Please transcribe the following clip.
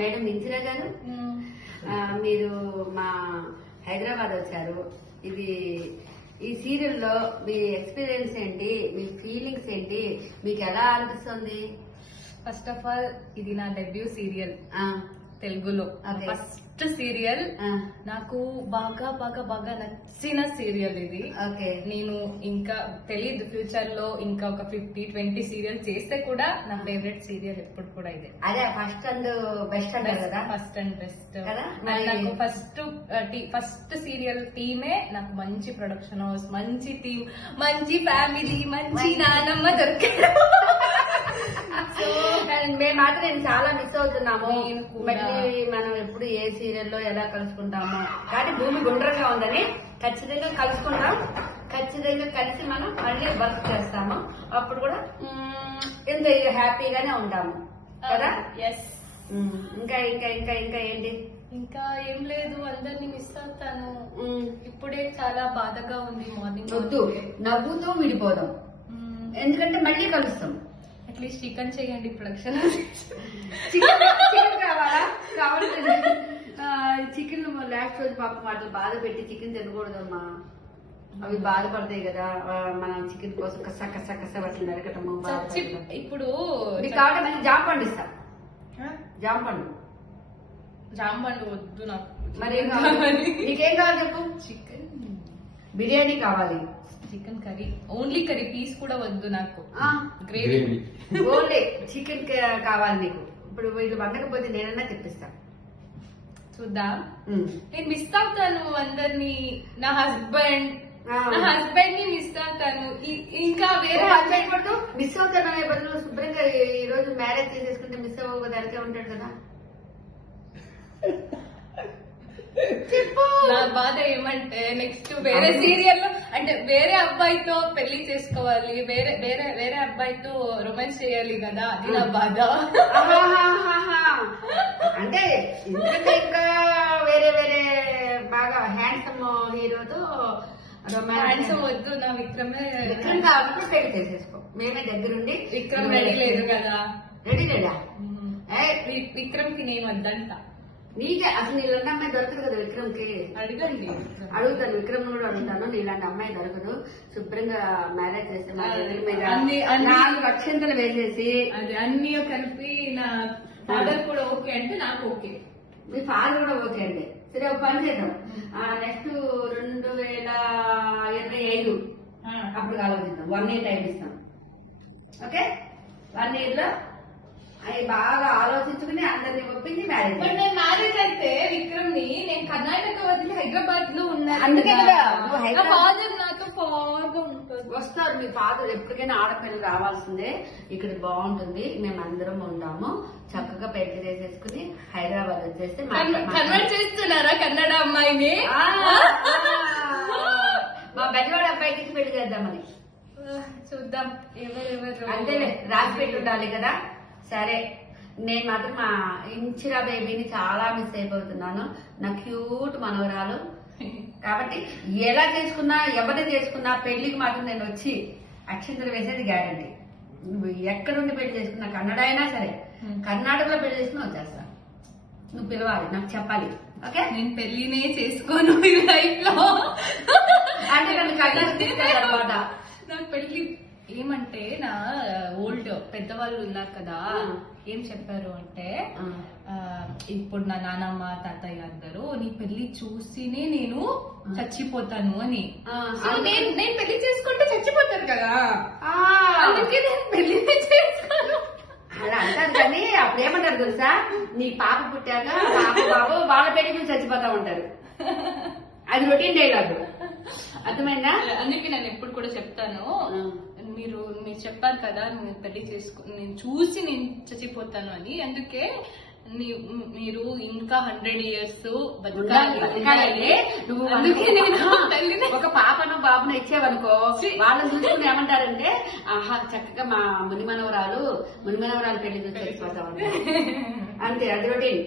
Madam Indira గారు? మీరు మా హైదరాబాద్ వచ్చారు. ఇది ఈ సీరియల్లో మీ ఎక్స్పీరియన్స్ ఏంటి? మీ ఫీలింగ్స్ ఏంటి? మీకు ఎలా అనిపిస్తుంది? ఫస్ట్ ఆఫ్ ఆల్ ఇది నా డెబ్యూ సీరియల్. తెలుగులో. ఫస్ట్ సీరియల్ నాకు బాగా బాగా బాగా నచ్చిన సీరియల్ ఇది. నేను ఇంకా తెలియదు ఫ్యూచర్లో ఇంకా ఒక ఫిఫ్టీ ట్వంటీ సీరియల్ చేస్తే కూడా నా ఫేవరెట్ సీరియల్ ఎప్పుడు కూడా ఇదే. అదే ఫస్ట్ అండ్ బెస్ట్ కదా? First and best? నాకు ఫస్ట్ ఫస్ట్ సీరియల్ టీమే నాకు మంచి ప్రొడక్షన్ హౌస్ మంచి టీమ్ మంచి ఫ్యామిలీ మంచి నానమ్మ దొరికారు సో మేము మాత్రం నేను చాలా మిస్ అవుతున్నాము. మళ్ళీ మనం ఎప్పుడు ఏ సీరియల్లో ఎలా కలుసుకుంటాము. కానీ భూమి గుండ్రంగా ఉందని ఖచ్చితంగా కలుసుకుంటాం. ఖచ్చితంగా కలిసి మనం మళ్ళీ వర్క్ చేస్తాము. అప్పుడు కూడా ఎంత హ్యాపీగానే ఉంటాము. కదా? ఎస్ మ్మ్, ఇంకా ఇంకా ఇంకా ఇంకా ఏంటి? ఇంకా ఏం లేదు అందరినీ మిస్ అవుతాను. ఇప్పుడే చాలా బాధగా ఉంది మార్నింగ్ వద్దు. నవ్వుతూ విడిపోదాం. ఎందుకంటే మళ్ళీ కలుస్తాం. అట్లీస్ట్ చికెన్ చేయండి ప్రొడక్షన్ చికెన్ చికెన్ కావాలా? కావాలి చికెన్ లాస్ట్ రోజు పాప వాటిని బాధ పెట్టి చికెన్ తినకూడదమ్మా. అవి బాధపడతాయి కదా. మనం చికెన్ కోసం కస కస కస వాటిని నరకటము. ఇప్పుడు మీకు కావాలంటే మంచి జామ పండు ఇస్తా. జామ పండు జాంబండు వద్దు నాకు. మరి ఏం కావాలి? నీకేం కావాలి చెప్పు? చికెన్. బిర్యానీ కావాలి. Chicken curry. Only curry piece కూడా వద్దు నాకు. ఆ, గ్రేవీ ఓన్లీ చికెన్ కావాలి నీకు. ఇప్పుడు వీళ్ళు వండకపోతే నేనన్నా తెప్పిస్తా చూద్దాం. నేను మిస్ అవుతాను అందరినీ. నా హస్బెండ్. నా హస్బెండ్ని మిస్ అవుతాను. ఇంకా వేరే చేయకూడదు మిస్ అవుతాననే బదులు శుభ్రంగా ఈ- ఈ రోజు మ్యారేజ్ చేసేసుకుంటే మిస్ అవ్వక దానికే ఉంటాడు కదా చెప్పు నా బాధ ఏమంటే నెక్స్ట్ వేరే సీరియల్లో అంటే వేరే అబ్బాయితో పెళ్ళి చేసుకోవాలి వేరే వేరే వేరే అబ్బాయితో రొమాన్స్ చేయాలి కదా అది నా బాధ. అంటే ఇంకా వేరే వేరే బాగా హ్యాండ్సమ్ హీరోతో హ్యాండ్సమ్ వద్దు నా విక్రమే విక్రమ్ కాబట్టి పెళ్ళి చేసేసుకో మేమే దగ్గరుండి విక్రమ్ రెడీ లేదు కదా. రెడీ లేడా విక్రమ్కి నేను వద్దంట. నీకే అసలు నీలాంటి అమ్మాయి దొరకదు కదా విక్రమ్కి అడగండి అడుగుతాను విక్రమ్ కూడా అడుగుతాను నీలాంటి అమ్మాయి దొరకదు. శుభ్రంగా మ్యారేజ్ చేస్తే నాలుగు అక్షంతలు వేసేసి అది అన్ని కలిపి నా ఫాదర్ కూడా ఓకే అంటే నాకు ఓకే. మీ ఫాదర్ కూడా ఓకే అండి. సరే ఒక పని చేద్దాం. నెక్స్ట్ రెండు వేల ఇరవై ఐదు. అప్పుడు ఆలోచిద్దాం. వన్ ఇయర్ టైం ఇస్తాం. ఓకే వన్ ఇయర్లో అవి బాగా ఆలోచించుకుని అందరిని ఒప్పించి మ్యారేజ్ మరి నేను మ్యారేజ్ అయితే విక్రమ్ని నేను కర్ణాటక వదిలి హైదరాబాద్లో ఉన్నాను అందుకే కదా, నువ్వు నా హైదరాబాద్- ఫాదర్ నాతో ఫాగా ఉంటుంది. వస్తారు మీ ఫాదర్ ఎప్పటికైనా ఆడపిల్లలు రావాల్సిందే ఇక్కడ బాగుంటుంది మేము అందరం ఉన్నాము చక్కగా పెళ్ళి చేసేసుకుని హైదరాబాద్ వచ్చేస్తే మాట్లా- కన్వర్ట్ చేస్తున్నారా కన్నడ అమ్మాయిని? ఆ, మా బెజవాడ అబ్బాయికి పెళ్ళి చేద్దామని. చూద్దాం. ఎవరెవరు అంతేలే రాసి పెట్టి ఉండాలి కదా. సరే నేను మాత్రం మా ఇంచిరా బేబీని చాలా మిస్ అయిపోతున్నాను. నా క్యూట్ మనవరాలు. కాబట్టి ఎలా చేసుకున్నా ఎవరిని చేసుకున్నా పెళ్ళికి మాత్రం నేను వచ్చి అక్షంతలు వేసేది గ్యారంటీ. నువ్వు ఎక్కడుండి పెళ్ళి చేసుకున్నా కన్నడ అయినా సరే కర్ణాటకలో పెళ్ళి చేసుకున్నా వచ్చేస్తా. నువ్వు పిలవాలి నాకు చెప్పాలి. ఓకే? నేను పెళ్ళినే చేసుకోను లైఫ్లో. అంటే నన్ను కన్నడ నాకు పెళ్ళి ఏమంటే నా ఓల్డ్ పెద్దవాళ్ళు ఉన్నారు కదా. ఏం చెప్పారు అంటే ఇప్పుడు నా నానమ్మ తాతయ్య అందరూ నీ పెళ్ళి చూసినే నేను చచ్చిపోతాను అని. నేను నేను పెళ్ళి చేసుకుంటే చచ్చిపోతాను కదా. అందుకే నేను పెళ్ళి చేసుకోను అలా అంటారు కానీ అప్పుడు ఏమంటారు తెలుసా? నీ పాప పుట్టాక పాప బాబు వాళ్ళ పెళ్ళి చచ్చిపోతా ఉంటారు. అది రొటీన్ డైలాగ్ అర్థమైందా? అందుకే నేను ఎప్పుడు కూడా చెప్తాను. మీరు మీరు చెప్పారు కదా నేను పెళ్ళి చేసుకో నేను చూసి నేను చచ్చిపోతాను అని. అందుకే మీరు ఇంకా హండ్రెడ్ ఇయర్స్ ఉండాలి, బతకాలి. నువ్వు అందుకే నేను ఒక- పాపను బాబును ఇచ్చావనుకో వాళ్ళని చూసుకుని ఏమంటారంటే ఆహా చక్కగా మా ముని మనవరాలు ముని మనవరాలు పెళ్ళి చూసి చచ్చిపోతా అంతే అది రొటీన్